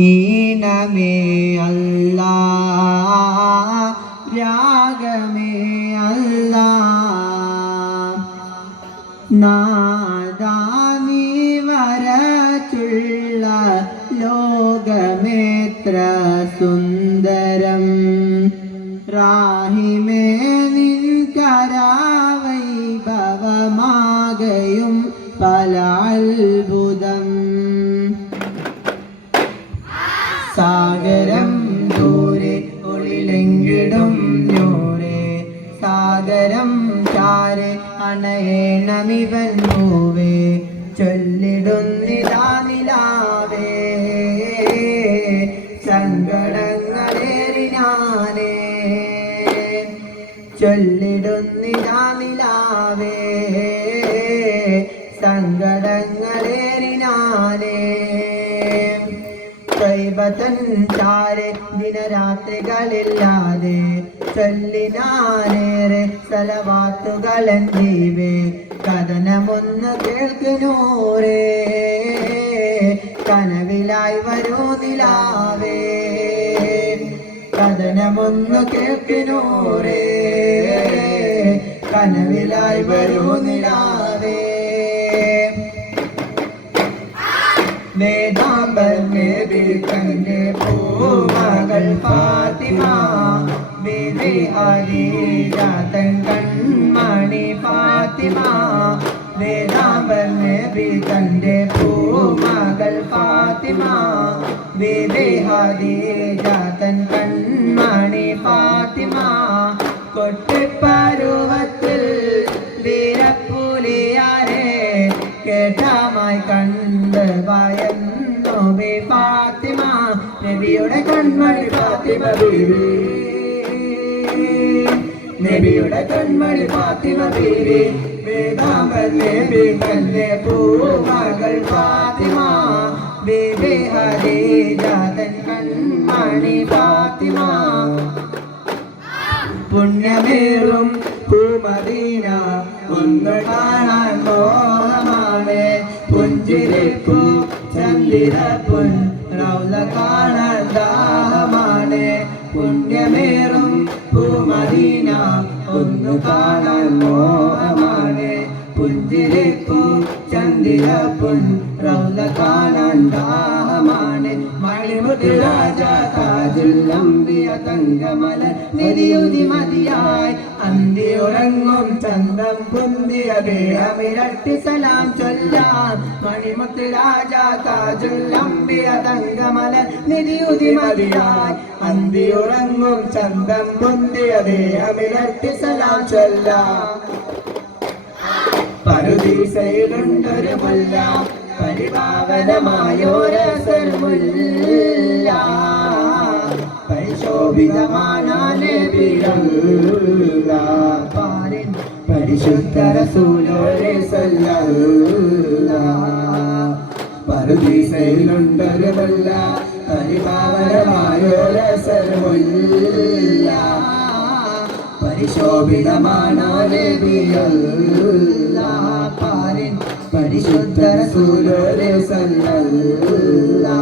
ഈണമേ അല്ല രാഗമേ അല്ല. നാദാനി വരച്ചുള്ള ലോകമേത്ര സുന്ദരം ഒളിലെങ്കിടും ഞൂരെ സാഗരം ചാരെ അണയേണമിവൻ മൂവേ. ചൊല്ലിടുന്നിതാ സങ്കടങ്ങളേറിനാനേ. നിലാവേ. സങ്കടങ്ങളേറിനാനേ ദൈവതൻ ചാരെ ദിനരാത്രികളില്ലാതെ ചൊല്ലിനാനേറെ സലവാത്തുകളൻ ദീവേ കഥനമൊന്ന് കേൾക്കുന്നൂരേ കനവിലായി വരൂ നിലാവേ. കഥനമൊന്ന് കേൾക്കുന്നൂരേ കനവിലായി വരൂ നിലാവേ. വേദാമ്പന്റെ ബിൽക്കന്റെ പൂമകൾ ഫാത്തിമ ബിബി അലീജാതൻ കൺമണി ഫാത്തിമ വേദാമ്പന്റെ തന്റെ പൂമകൾ ഫാത്തിമ ബിബി അലീജാതൻ കൺമണി ഫാത്തിമ. കൊട്ടിപ്പരുവത്തിൽ വീരപ്പുലിയാരെ കേട്ടാമായി കണ്ട് നബിയുടെ കൺമണി ഫാത്തിമ ബീവി. നബിയുടെ കൺമണി ഫാത്തിമ ബീവി. വേദാമ്പൽ നബി കല്ലെ പൂമകൾ ഫാത്തിമ. ബീവി ഹരീജാതൻ കൺമണി ഫാത്തിമ. പുണ്യമേറും പൂമദീന ഒന്ന് കാണാൻ മോഹമാണ്. പുഞ്ചിരിപ്പൂ ചന്ദ്രപ്പുൻ റൗല ദാഹമാണ് പുണ്യമേറും ഭൂമദീന. ഒന്നു കാണാൻ മോഹമാണ്. പുഞ്ചിരിപ്പൂ ചന്ദിരപ്പുൻ റൗല കാണാൻ ദാഹമാണ്. മണിമുട്ടി രാജ താജുല്ലംബിയ തങ്കമല നിരിയുതി മതിയായി. അന്തി ഉറങ്ങും ചന്തം പൊന്തിയ വേളമിരട്ടി സലാം ചൊല്ലാം. മണിമുത്തി രാജ നമ്പിയ തങ്കമല നിരിയുതി മതിയായി. അന്തി ഉറങ്ങും ചന്തം പൊന്തിയ വേളമിരട്ടി സലാം ചൊല്ലാം. പരുദീസയിലുണ്ടൊരു മുല്ല പരിശോഭിതമാനാലെ വിരല്ല പാരിൻ പരിശുദ്ധ റസൂലോരെ സല്ലല്ല പരുദീസയിലുണ്ടൊരു മുല്ല പരിപാവനമായോരസൽമുല്ല പരിശോഭിതമാണോലെ പാരിൻ പരിശുദ്ധ റസൂലോലെ സല്ലല്ലാ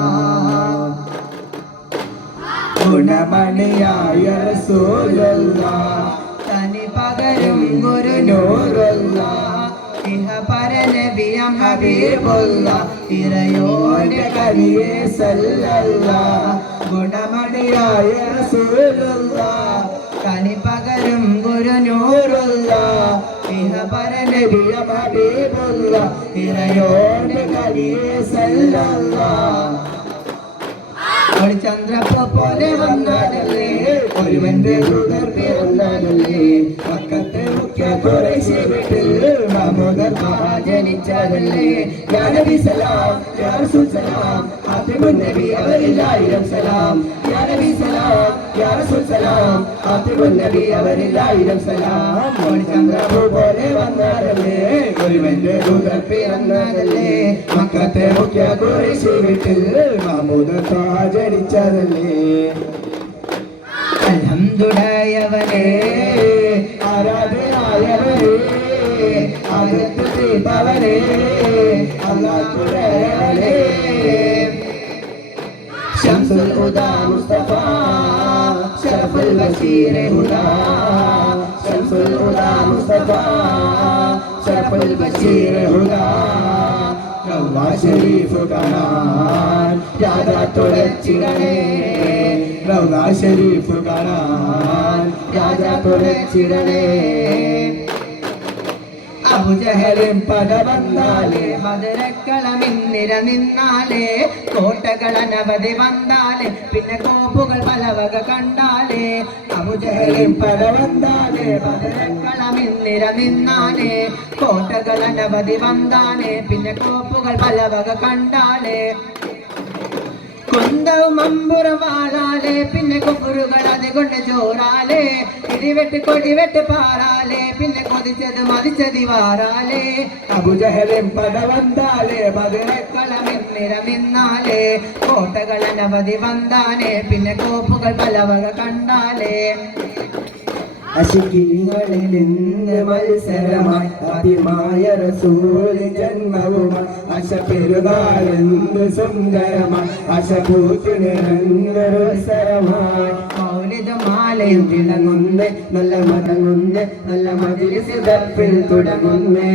ഗുണമണിയായ സോലല്ല തനി പകരും ഗുരു നൂറല്ല. ഇഹ പരനബിയം ഹബീബുള്ള ഇറയോന്റെ കവിയെ സല്ലല്ല ഗുണമണിയായ റസൂലുള്ള തനി പകരും ഗുരു നൂറുള്ള ഇഹ പരനബിയം ഹബീബുള്ള ഇറയോന്റെ കവിയെ സല്ലല്ല ഒരു ചന്ദ്രപ്പ പോലെ ഒരുവന്റെ ദൂതർ പിറന്നാലല്ലേ പക്കത്തെ മുഖ്യ കുറേശ്ശി വീട്ടിൽ മാമോദർ ജനിച്ചാലല്ലേ യാ നബി സലാം യാ റസൂൽ സലാം ആത്തിമുൻ നബി അവരില്ലായിരം സലാം. ഞാനബി സലാം യാ റസൂൽ സലാം ആത്തിമുൻ നബി അവരില്ലായിരം സലാം. ഒരു ചന്ദ്രപ്പ പോലെ വന്നാലല്ലേ ഒരുവന്റെ ദൂതർ പിറന്നാലല്ലേ മക്കത്തെ മുഖ്യ കുറേശ്ശി വീട്ടിൽ മാമോദർ ജനിച്ചാലല്ലേ അലഹന്തുടയവനെ ആരാധനായവനെ അകത്ത് ചെയ്തവനെ അല്ലാത്തുടയവനെ ശംസുൽ ഹുദാ മുസ്തഫ ശർഫുൽ ബഷീർ ഹുദാ. ശംസുൽ ഹുദാ മുസ്തഫ ശർഫുൽ ബഷീർ ഹുദാ. നവാ ഷരീഫ് കഹാൻ രാജാ തുളച്ചിടണേ റൗള ഷരീഫ് കാണാൻ രാജ തുളച്ചിടണേ അബുജഹലും പട വന്നാലേ നിന്നാലേ കോട്ടകൾ അനവധി വന്നാലേ പിന്നെ കോപ്പുകൾ പലവക കണ്ടാലേ. അബുജഹലും പട വന്നാലേ മധുരക്കളമിന്നിര നിന്നാലേ കോട്ടകൾ അനവധി വന്നാലേ പിന്നെ കോപ്പുകൾ പലവക കണ്ടാലേ. കുന്തവും അമ്പുറം വാഴാലേ പിന്നെ കുമ്പുറുകൾ അതുകൊണ്ട് ചോറാലേ. ഇടിവെട്ട് കൊടിവെട്ട് പാറാലേ പിന്നെ കൊതിച്ചത് മതിച്ചതി വാറാലേ അബുജഹലും പടവന്താലേ മധുരക്കളമെന്നിര നിന്നാലേ. കോട്ടകൾ അനവധി വന്നാലേ പിന്നെ കോപ്പുകൾ പലവക കണ്ടാലേ. അശിക്കിങ്ങളിൽ നിന്ന് മത്സരമായി അതിമായ റസൂൽ ജന്മവുമായി അശ പെരുകാലെന്ത് സുന്ദരമായി അശ പൂത്തിനിറങ്ങരമായി മൗലിതമാലയും തിളങ്ങുന്നേ നല്ല മതങ്ങുന്നേ നല്ല മതിൽ തുടങ്ങുന്നേ.